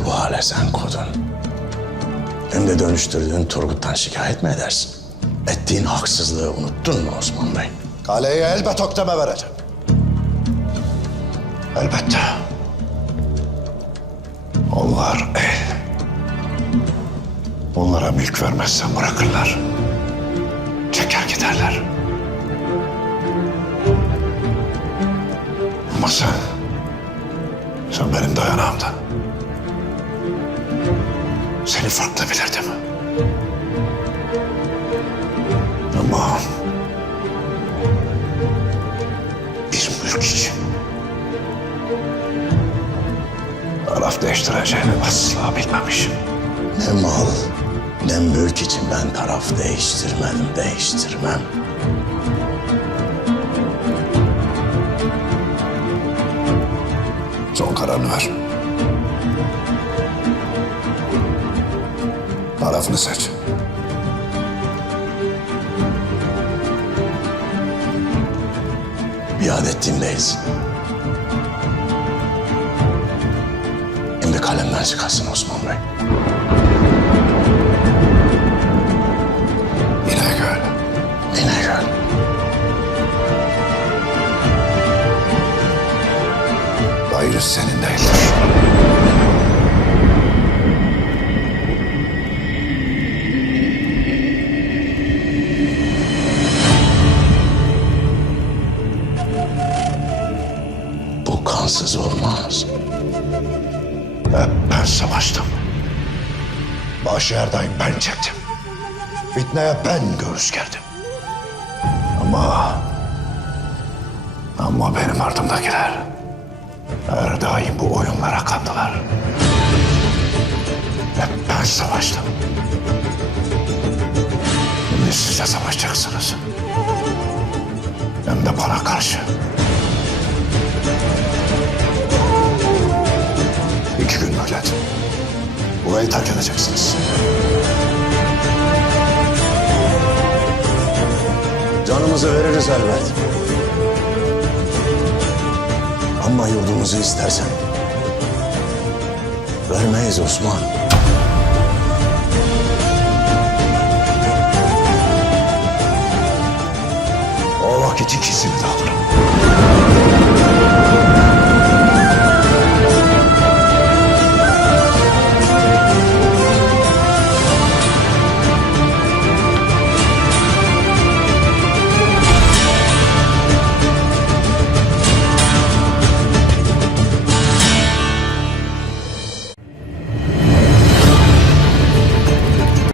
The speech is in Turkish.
Beni bu hale sen kodun. Hem de dönüştürdüğün Turgut'tan şikayet mi edersin? Ettiğin haksızlığı unuttun mu Osman Bey? Kaleyi elbet Oktem'e vereceğim. Elbette. Onlar el. Onlara mülk vermezsen bırakırlar. Çeker giderler. Ama sen... Sen benim dayanağımdın. Seni farklı bilirdim. Ama... Bir mülk için... Taraf değiştireceğini asla bilmemişim. Ne mal, ne mülk için ben taraf değiştirmedim, değiştirmem. Son kararını ver. Tarafını seç. Biat ettiğim değilsin. Şimdi kalemden çıkarsın Osman Bey. İnegöl. İnegöl. Gayrı senin değildir. Bu kansız olmaz. Hep ben savaştım. Başı Erdayım ben çektim. Fitneye ben göğüs gerdim. Ama... Ama benim ardımdakiler... Her daim bu oyunlara kandılar. Hep ben savaştım. Şimdi siz de savaşacaksınız. Hem de bana karşı. İki gün mühlet. Burayı terk edeceksiniz. Canımızı veririz elbet. Ama yurdumuzu istersen vermeyiz Osman. O vakit ikisini de alırım.